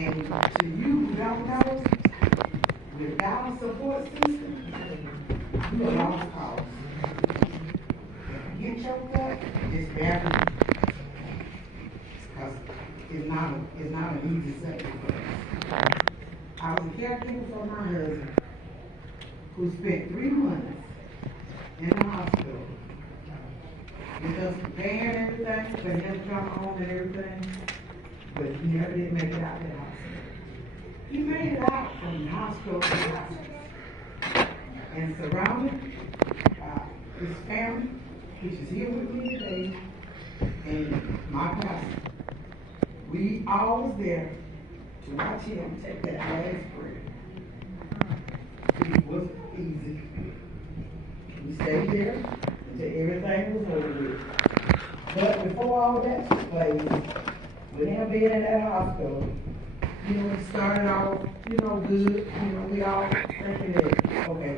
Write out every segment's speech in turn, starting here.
And to you who don't know, without a support system, you are lost cause. If you get choked up, it's barely, because it's not an easy subject for us. I was a caregiver for my husband, who spent 3 months in the hospital with us preparing everything for him to come home and everything, but he never did make it out of the hospital. He made it out from the hospital to the hospital and surrounded his family, which is here with me today, and my pastor. We all was there to watch him take that last breath. It wasn't easy. We stayed there until everything was over with. But before all that took place, with him being in that hospital, it started off, good. We all thinking that, okay,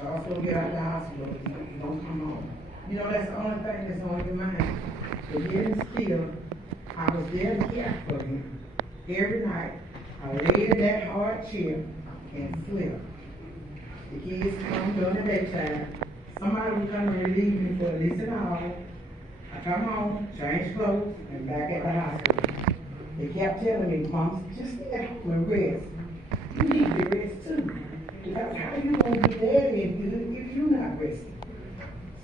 Charles gonna get out of the hospital, he's gonna come home. That's the only thing that's on your mind. But yet still, I was there to care for him. Every night, I laid in that hard chair and slept. The kids come during the daytime. Somebody would come and relieve me for at least an hour. I come home, change clothes, and back at the hospital. They kept telling me, Mom, just stay home and rest. You need to rest too. Because how you going to be daddy and good if you're not resting?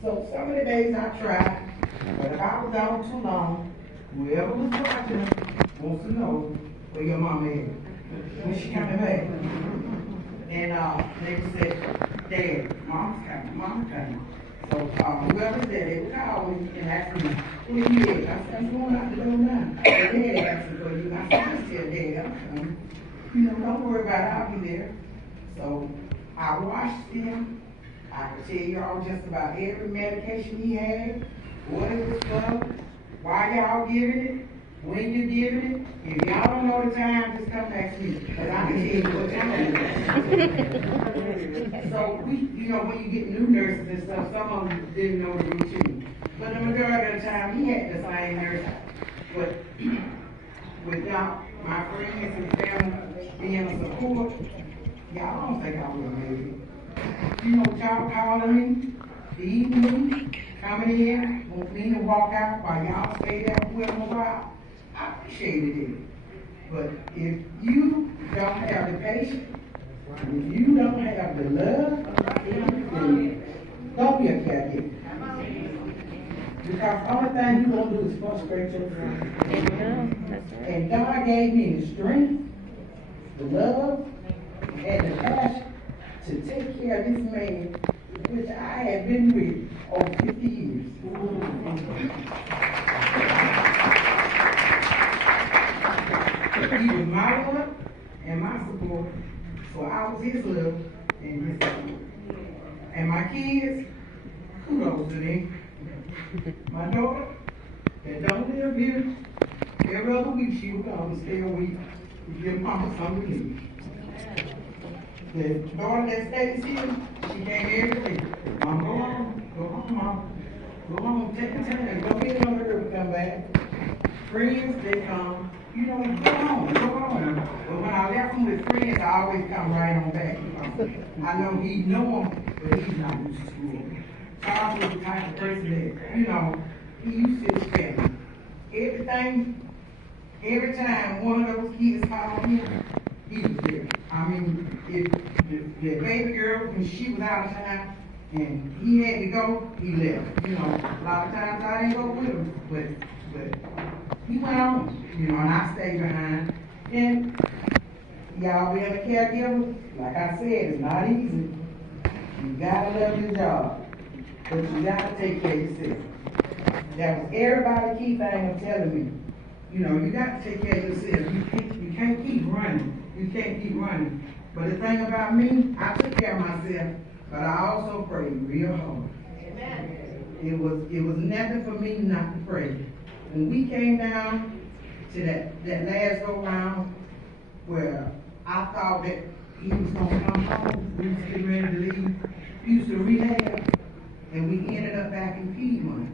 So some of the days I tried, but if I was gone too long, whoever was watching wants to know where your mama is. When she coming back. And they said, Dad, Mama's coming. So whoever's there, they would call me and ask me, who you is? I said, I'm going out the door now. Dad asking for you. I said, I said, Dad, I'm coming. Don't worry about it, I'll be there. So I watched him. I could tell y'all just about every medication he had, what it was for, why y'all giving it, when you giving it. If y'all don't know the time, just come ask me, because I can tell you what time it is. So when you get new nurses and stuff, some of them didn't know the routine. But the majority of the time, he had the same nurse. But without my friends and family being a support, y'all don't think I would have made it. Y'all calling me, feeding me, coming in, want me to walk out while y'all stay there with them a while. I appreciated it. But if you don't have the patience, if you don't have the love, then don't be a caregiver. Because the only thing you're going to do is frustrate yourself. And God gave me the strength, the love, and the passion to take care of this man, which I have been with over 50 years. He was my love and my support, so I was his love and his support. And my kids, kudos to them. My daughter, that don't live here, every other week she would come and stay a week to give Mama something to eat. The daughter that stays here, she came every day. Mom, go home, Mom. Go home, take the time. Don't get on the earth, come back. Friends, they come. Go home. But when I left him with friends, I always come right on back. I know he know him, but he's not used to school. Charles was the type of person that, he used to expect everything. Every time one of those kids called him, he was there. I mean, if the baby girl, when she was out of town and he had to go, he left. A lot of times I didn't go with him, but he went on, and I stayed behind. And y'all being a caregiver, like I said, it's not easy. You gotta love your job, but you gotta take care of yourself. That was everybody's key thing of telling me. You got to take care of yourself. You can't keep running. You can't keep running. But the thing about me, I took care of myself, but I also prayed real hard. Amen. It was nothing for me not to pray. When we came down to that last go round where I thought that he was going to come home, we was getting ready to leave, we used to rehab, and we ended up back in Piedmont.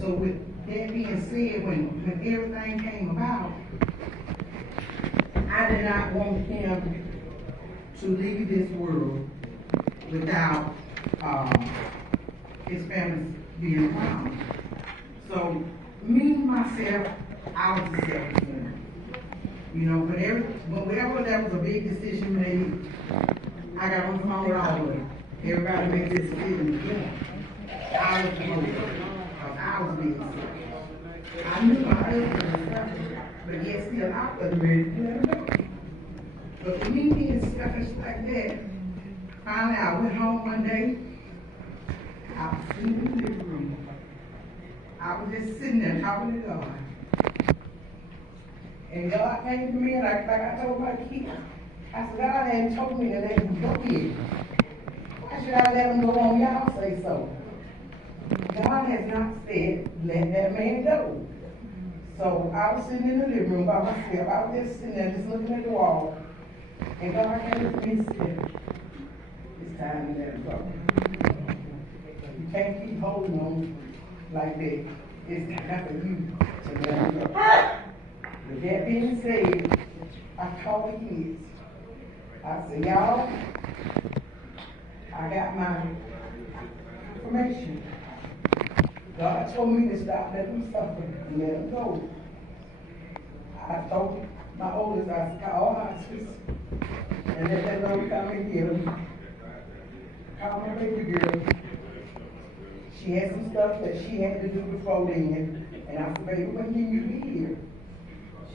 So with that being said, when everything came about, did not want him to leave this world without his family being around. So, me, myself, I was a selfish woman. You know, whenever there was a big decision made, I got on the phone with all of them. Everybody makes this decision again. I was the most, because I was being selfish. I knew my husband was selfish, but yet still I wasn't ready to let him go. But for me being selfish like that, finally I went home one day. I was sitting in the living room. I was just sitting there talking to God. And God came to me, and like I told my kids, I said, God hadn't told me to let him go yet. Why should I let him go on? Y'all say so. God has not said, let that man go. So I was sitting in the living room by myself. I was just sitting there, just looking at the wall. And God came to me and said, it's time to let him go. You can't keep holding on like that. It's time for you to let him go. With that being said, I called the kids. I said, y'all, I got my information. God told me to stop letting them suffer and let them go. I told my oldest, I said, call hospice and let them know to come and get them. Call my baby girl. She had some stuff that she had to do before then. And I said, baby, when can you be here?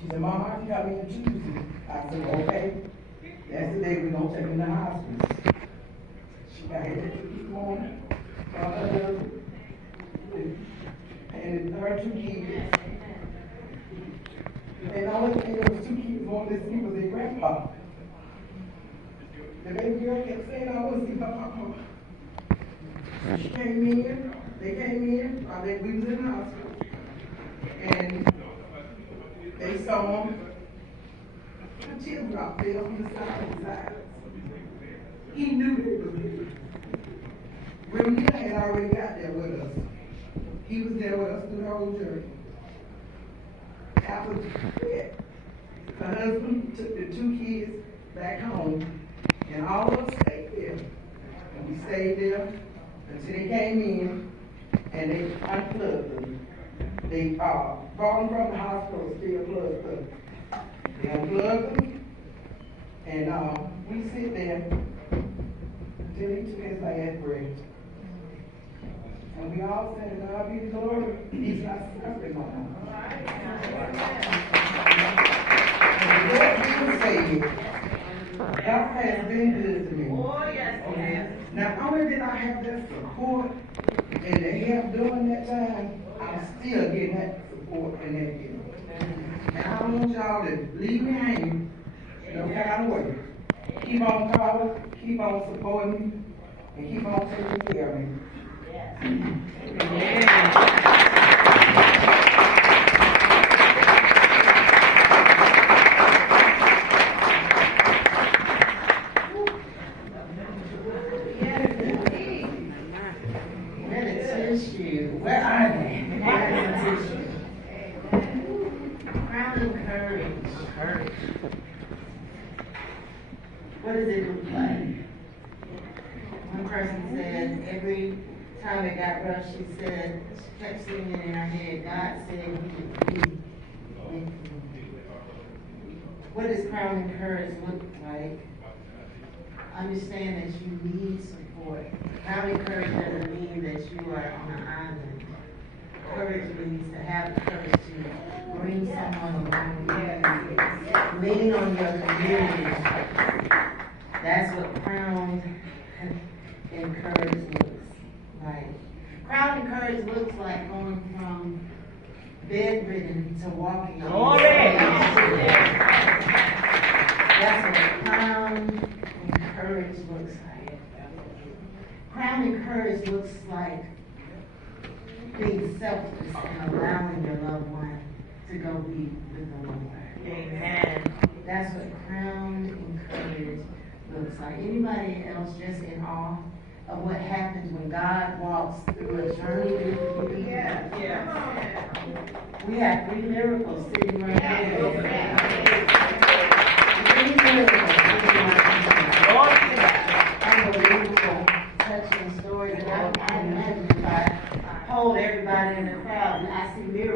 She said, Mom, I can come in Tuesday. I said, okay. That's the day we're going to take her to the hospice. She got here this morning. Saw her husband. And her 2 kids. And the only thing those 2 kids wanted to see was their grandpa. The baby girl kept saying, I want to see her papa. She came in. They came in while we was in the hospital. And they saw him. The teardrop fell on the side of his eyes. He knew it was me. Remember, he had already got there with us. He was there with us through the whole journey. After that, her husband took the 2 kids back home, and all of us stayed there. And we stayed there until they came in, and they unplugged them. They brought them from the hospital, still plugged up. They unplugged them, and we sit there until he took his last breath. And we all said, God be the glory, he's not suffering no more. And that being said, God has been good to me. Oh, yes, yes. Not only did I have that support and the help during that time, I'm still getting that support and that help. And I don't want y'all to leave me hanging no kind of way. Keep on calling, keep on supporting me, and keep on taking care of me. Where are they? Crown and courage. What does it look like? One person said every time it got rough, she said, she kept singing in her head, God said he would be with me. What does crown and courage look like? Understand that you need support. Crown and courage doesn't mean that you are on an island. Courage means to have the courage to bring someone along with you. Lean on your community. That's what crown and courage looks like. Crown and courage looks like going from bedridden to walking on the stage. That's what crown and courage looks like. Crown and courage looks like being selfless and allowing your loved one to go be with the Lord. Amen. That's what crown and courage looks like. Anybody else just in awe of what happens when God walks through a journey with you? Yeah. We have 3 miracles sitting right there. hold everybody in the crowd, and I see mirrors.